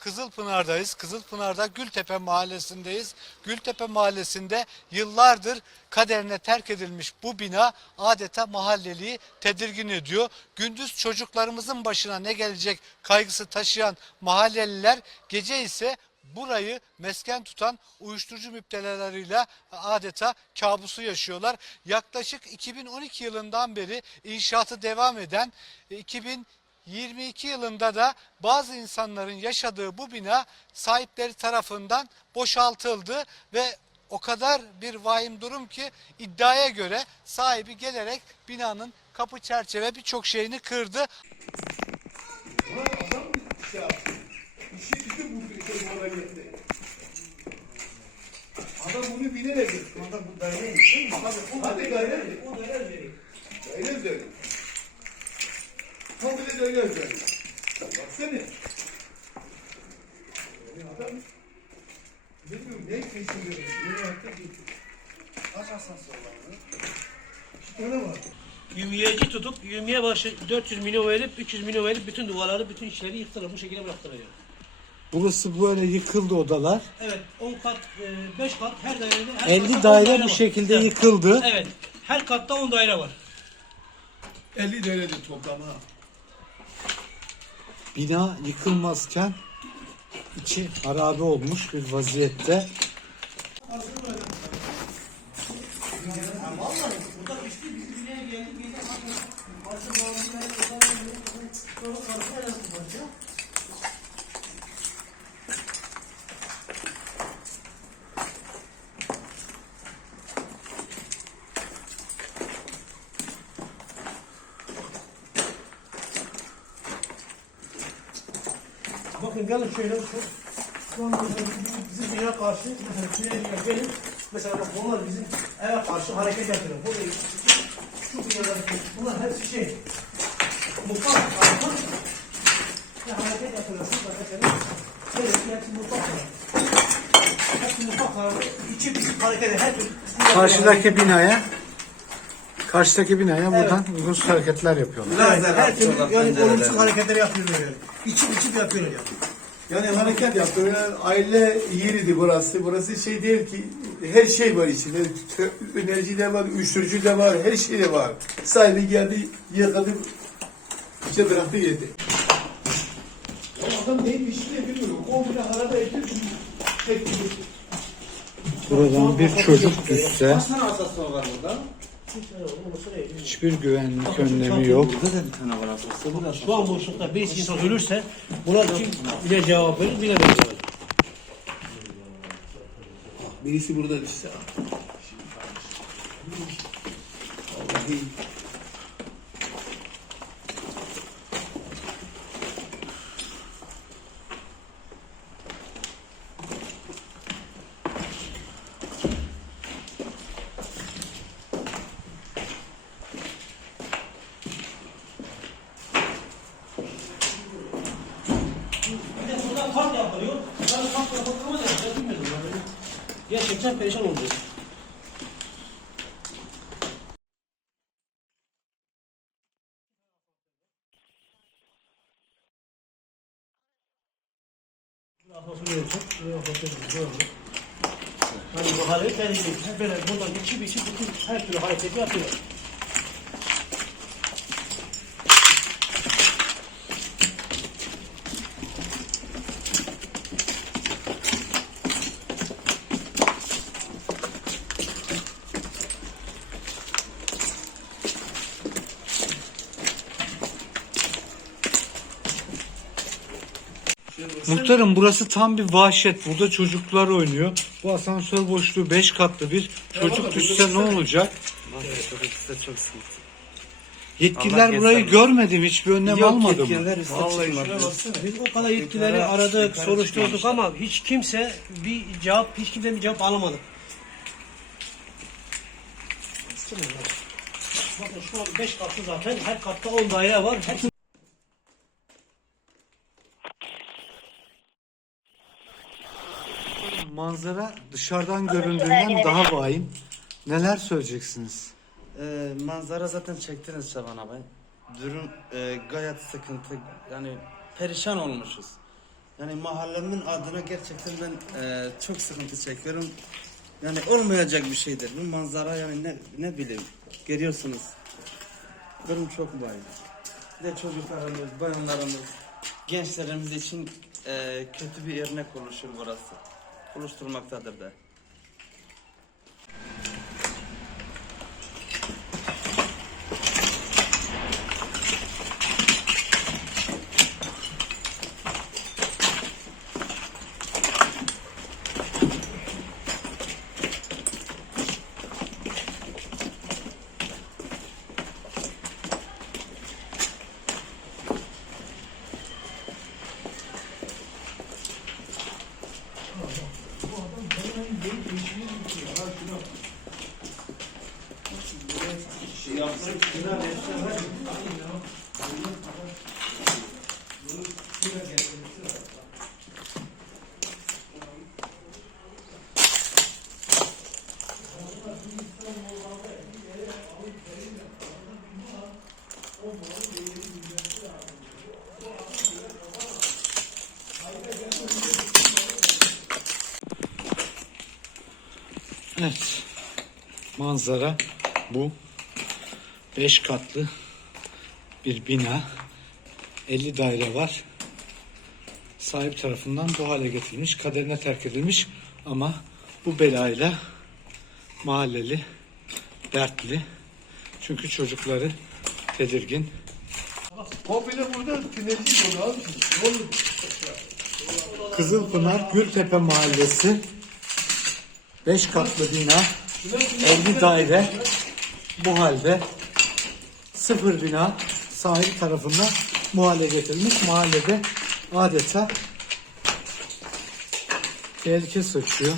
Kızılpınar'dayız. Kızılpınar'da Gültepe Mahallesi'ndeyiz. Gültepe Mahallesi'nde yıllardır kaderine terk edilmiş bu bina adeta mahalleliyi tedirgin ediyor. Gündüz çocuklarımızın başına ne gelecek kaygısı taşıyan mahalleliler gece ise burayı mesken tutan uyuşturucu müptelaleriyle adeta kabusu yaşıyorlar. Yaklaşık 2012 yılından beri inşaatı devam eden 2022 yılında da bazı insanların yaşadığı bu bina sahipleri tarafından boşaltıldı ve o kadar bir vahim durum ki iddiaya göre sahibi gelerek binanın kapı çerçeve birçok şeyini kırdı. Adam bunu bilerek. Adam bu daireymiş değil mi? Abi bu daire. O daire. Daire özellik. Daire özellik. Baksana. Adam bilmiyorum ne peşinde. Ne yaptı ki? Kaç asansör var? İki tane var. Yümyeci tutup yümye başı 400 milyon verip 300 milyon verip bütün duvarları bütün işleri yıktılar bu şekilde bıraktılar yani. Burası böyle yıkıldı odalar. Evet 10 kat 5 kat her dairede her 50 katta daire 10 bu var. şekilde evet. yıkıldı. Evet her katta 10 daire var. 50 derece toplam ha. Bina yıkılmazken içi harabe olmuş bir vaziyette. Burada işte bizim binaya geldik bir de bazı bağımlılar sonra karşı arasında Bakın gelin şöyle şu, şu mesela bizim, bizim bina karşı mesela şuraya gelin mesela bak bunlar bizim eve karşı hareket yapıyor. Bu şu binalardaki bunlar hepsi şey mutfak arka ve hareket yapıyorlar. Şurada mesela şöyle hepsi mutfak var. Hepsi mutfak var. İçi bir hareket ediyor. Her türlü Karşıdaki binaya karşıdaki binaya buradan uygunsuz hareketler yapıyorlar. Evet, her türlü yani olumsuz hareketler yapıyorlar yani. İçip içip yapıyorlar yani. Yani hareket yaptı. Yani aile yeriydi burası. Burası şey değil ki her şey var içinde. Enerji de var, uyuşturucu da var, her şey de var. Sahibi geldi, yıkadı, işte bıraktı yedi. Ya adam neyin işini bilmiyorum. Komple harada etti. Çekti. Buradan bir çocuk düşse Kaç tane asansör var burada? Hiçbir güvenlik önlemi yok. Burada da bir tane var asansör. Bu da Şu an boşlukta 5 insan ölürse buna kim bile cevap verir bile verir. Birisi burada düşse. Vallahi Bir de burada kamp yapılıyor. Ben kamp yapıldığımı da ben bilmiyordum. Yani. Gerçekten perişan oldu. Asansör yapacak. Buraya yapacak. Böyle. Hani mahalle temizlik. Hep böyle buradan içip içip bütün her türlü hareketi yapıyor. Muhtarım burası tam bir vahşet. Burada çocuklar oynuyor. Bu asansör boşluğu 5 katlı bir. Çocuk düşse ne olacak? çok çok sıkıntı. Yetkililer Allah burayı göstermesin. görmedi mi? Hiçbir önlem almadı mı? Vallahi şuna Biz o kadar yetkileri aradık, soruşturduk ama hiç kimse bir cevap, hiç kimse bir cevap alamadı. Bakın şu an 5 katlı zaten, her katta 10 daire var. Hepsi Manzara dışarıdan göründüğünden daha vahim. Neler söyleyeceksiniz? Ee, manzara zaten çektiniz Şaban abi. Durum e, gayet sıkıntı. Yani perişan olmuşuz. Yani mahallemin adına gerçekten ben e, çok sıkıntı çekiyorum. Yani olmayacak bir şeydir. Bu manzara yani ne, ne bileyim. Görüyorsunuz. Durum çok vahim. Bir de çocuklarımız, bayanlarımız, gençlerimiz için e, kötü bir örnek oluşur burası. Oluşturmaktadır da. Evet. Manzara bu. 5 katlı bir bina. 50 daire var. Sahip tarafından bu hale getirilmiş. Kaderine terk edilmiş. Ama bu belayla mahalleli dertli. Çünkü çocukları tedirgin. Komple burada tünelci dolu abi. Kızılpınar Gültepe Mahallesi 5 katlı bina 50 daire bu halde sıfır bina sahibi tarafından bu hale getirilmiş. Mahallede adeta tehlike saçıyor.